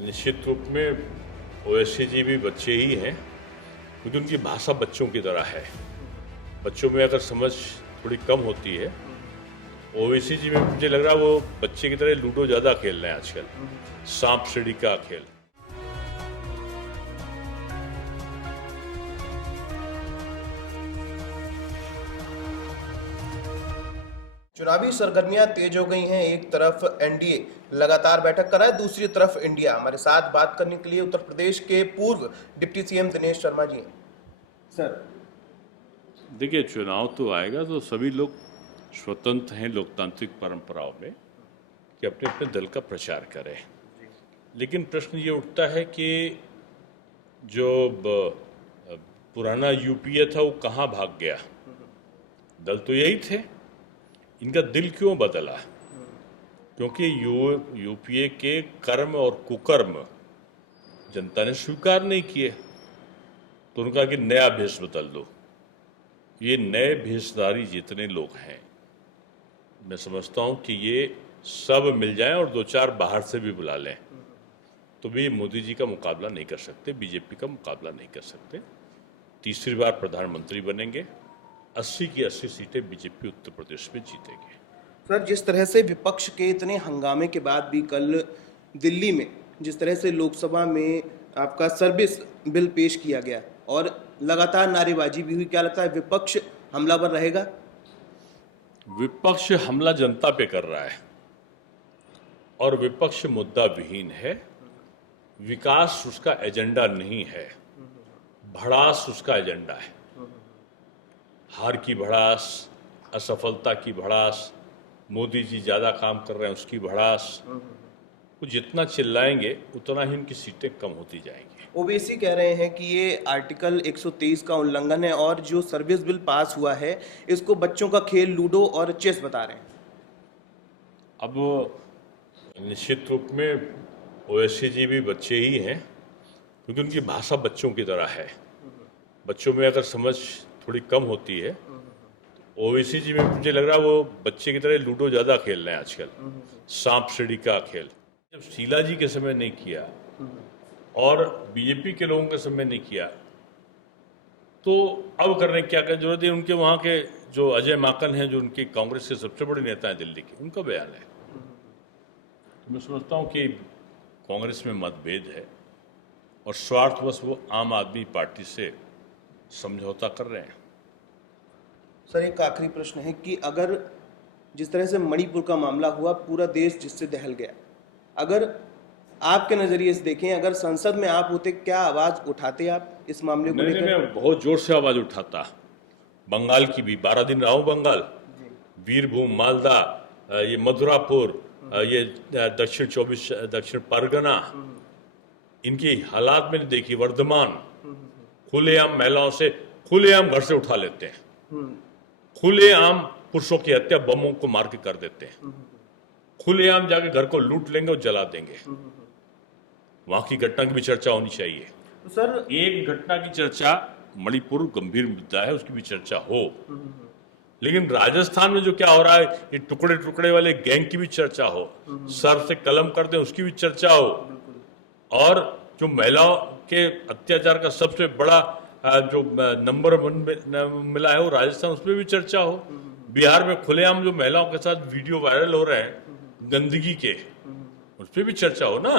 निश्चित रूप में ओवैसी जी भी बच्चे ही हैं, क्योंकि उनकी भाषा बच्चों की तरह है। बच्चों में अगर समझ थोड़ी कम होती है, ओवैसी जी में मुझे लग रहा है वो बच्चे की तरह लूडो ज़्यादा खेल रहे हैं आजकल, सांप सीढ़ी का खेल। चुनावी सरगर्मियां तेज हो गई हैं। एक तरफ एनडीए लगातार बैठक कर रहा है, दूसरी तरफ इंडिया। हमारे साथ बात करने के लिए उत्तर प्रदेश के पूर्व डिप्टी सीएम दिनेश शर्मा जी हैं। सर, देखिए, चुनाव तो आएगा तो सभी लोग स्वतंत्र हैं लोकतांत्रिक परंपराओं में कि अपने अपने दल का प्रचार करें, लेकिन प्रश्न ये उठता है कि जो पुराना यूपीए था वो कहाँ भाग गया। दल तो यही थे, इनका दिल क्यों बदला? क्योंकि यूपीए के कर्म और कुकर्म जनता ने स्वीकार नहीं किए, तो उनका कि नया भेष बदल दो। ये नए भेषधारी जितने लोग हैं, मैं समझता हूँ कि ये सब मिल जाएं और दो चार बाहर से भी बुला लें, तो भी मोदी जी का मुकाबला नहीं कर सकते, बीजेपी का मुकाबला नहीं कर सकते। तीसरी बार प्रधानमंत्री बनेंगे, 80 की 80 सीटें बीजेपी उत्तर प्रदेश में जीतेगी। सर, जिस तरह से विपक्ष के इतने हंगामे के बाद भी कल दिल्ली में जिस तरह से लोकसभा में आपका सर्विस बिल पेश किया गया और लगातार नारेबाजी भी हुई, क्या लगता है विपक्ष हमलावर रहेगा? विपक्ष हमला जनता पे कर रहा है और विपक्ष मुद्दा विहीन है। विकास उसका एजेंडा नहीं है, भड़ास उसका एजेंडा है। हार की भड़ास, असफलता की भड़ास, मोदी जी ज़्यादा काम कर रहे हैं उसकी भड़ास। वो जितना चिल्लाएंगे उतना ही उनकी सीटें कम होती जाएंगी। ओवैसी कह रहे हैं कि ये आर्टिकल 123 का उल्लंघन है और जो सर्विस बिल पास हुआ है इसको बच्चों का खेल लूडो और चेस बता रहे हैं। अब निश्चित रूप में ओवैसी जी भी बच्चे ही हैं, क्योंकि उनकी भाषा बच्चों की तरह है। बच्चों में अगर समझ थोड़ी कम होती है, ओवैसी जी में मुझे लग रहा है वो बच्चे की तरह लूडो ज़्यादा खेल रहे हैं आजकल, सांप सीढ़ी का खेल। जब शीला जी के समय नहीं किया और बीजेपी के लोगों के समय नहीं किया, तो अब करने क्या जरूरत है? उनके वहाँ के जो अजय माकन हैं, जो उनके कांग्रेस के सबसे बड़े नेता हैं दिल्ली के, उनका बयान है। तो मैं समझता हूँ कि कांग्रेस में मतभेद है और स्वार्थवश वो आम आदमी पार्टी से समझौता कर रहे हैं। सर, एक आखिरी प्रश्न है कि अगर जिस तरह से मणिपुर का मामला हुआ, पूरा देश जिससे दहल गया, अगर आपके नज़रिए से देखें, अगर संसद में आप होते, क्या आवाज़ उठाते आप इस मामले को लेकर? मैं बहुत जोर से आवाज़ उठाता। बंगाल की भी 12 दिन रहा हूँ बंगाल, वीरभूम, मालदा, ये मथुरापुर, ये दक्षिण परगना, इनकी हालात मैंने देखी। वर्धमान, खुलेआम महिलाओं से खुलेआम घर से उठा लेते हैं, खुलेआम पुरुषों की हत्या बमों को मार के कर देते हैं, खुलेआम जाके घर को लूट लेंगे और जला देंगे। वहां की घटना की भी चर्चा होनी चाहिए। तो सर, एक घटना की चर्चा, मणिपुर गंभीर मुद्दा है, उसकी भी चर्चा हो, लेकिन राजस्थान में जो क्या हो रहा है, ये टुकड़े टुकड़े वाले गैंग की भी चर्चा हो, सर से कलम कर दें उसकी भी चर्चा हो, और जो महिलाओं के अत्याचार का सबसे बड़ा जो नंबर 1 मिला है वो राजस्थान, उसमें भी चर्चा हो। बिहार में खुलेआम जो महिलाओं के साथ वीडियो वायरल हो रहे हैं गंदगी के, उस पर भी चर्चा हो ना।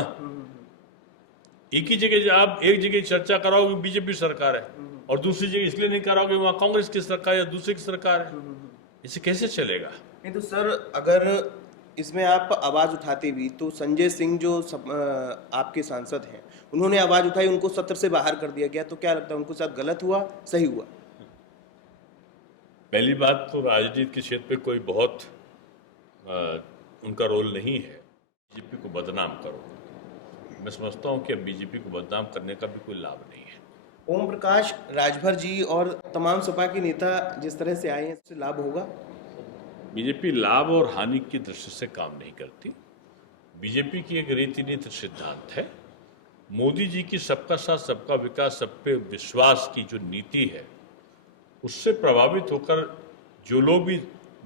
एक ही जगह आप एक जगह चर्चा कराओगे बीजेपी सरकार है, और दूसरी जगह इसलिए नहीं कराओगे वहां कांग्रेस की सरकार या दूसरी की सरकार है। इसे कैसे चलेगा? नहीं तो सर, अगर इसमें आप आवाज़ उठाते भी तो संजय सिंह जो आपके सांसद हैं, उन्होंने आवाज़ उठाई, उनको सत्र से बाहर कर दिया गया, तो क्या लगता है उनको साथ गलत हुआ, सही हुआ? पहली बात तो राजनीति के क्षेत्र पे कोई बहुत उनका रोल नहीं है। बीजेपी को बदनाम करो, मैं समझता हूँ कि अब बीजेपी को बदनाम करने का भी कोई लाभ नहीं है। ओम प्रकाश राजभर जी और तमाम सपा के नेता जिस तरह से आए हैं, इससे लाभ होगा? बीजेपी लाभ और हानि की दृष्टि से काम नहीं करती। बीजेपी की एक रीति नीति सिद्धांत है। मोदी जी की सबका साथ सबका विकास सब पे विश्वास की जो नीति है, उससे प्रभावित होकर जो लोग भी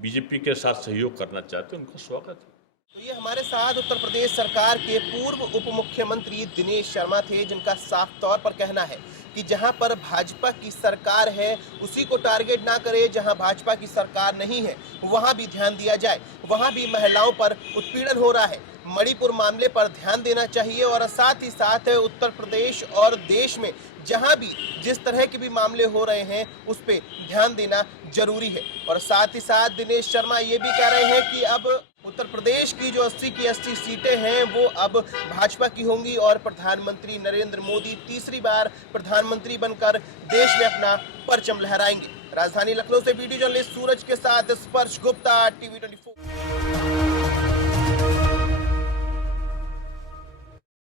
बीजेपी के साथ सहयोग करना चाहते हैं उनका स्वागत है। तो ये हमारे साथ उत्तर प्रदेश सरकार के पूर्व उप मुख्यमंत्री दिनेश शर्मा थे, जिनका साफ तौर पर कहना है कि जहां पर भाजपा की सरकार है उसी को टारगेट ना करे, जहां भाजपा की सरकार नहीं है वहां भी ध्यान दिया जाए। वहां भी महिलाओं पर उत्पीड़न हो रहा है, मणिपुर मामले पर ध्यान देना चाहिए और साथ ही साथ उत्तर प्रदेश और देश में जहां भी जिस तरह के भी मामले हो रहे हैं उस पर ध्यान देना जरूरी है। और साथ ही साथ दिनेश शर्मा ये भी कह रहे हैं कि अब उत्तर प्रदेश की जो 80 की 80 सीटें हैं वो अब भाजपा की होंगी और प्रधानमंत्री नरेंद्र मोदी तीसरी बार प्रधानमंत्री बनकर देश में अपना परचम लहराएंगे। राजधानी लखनऊ से वीडियो जर्नलिस्ट सूरज के साथ स्पर्श गुप्ता, TV 24।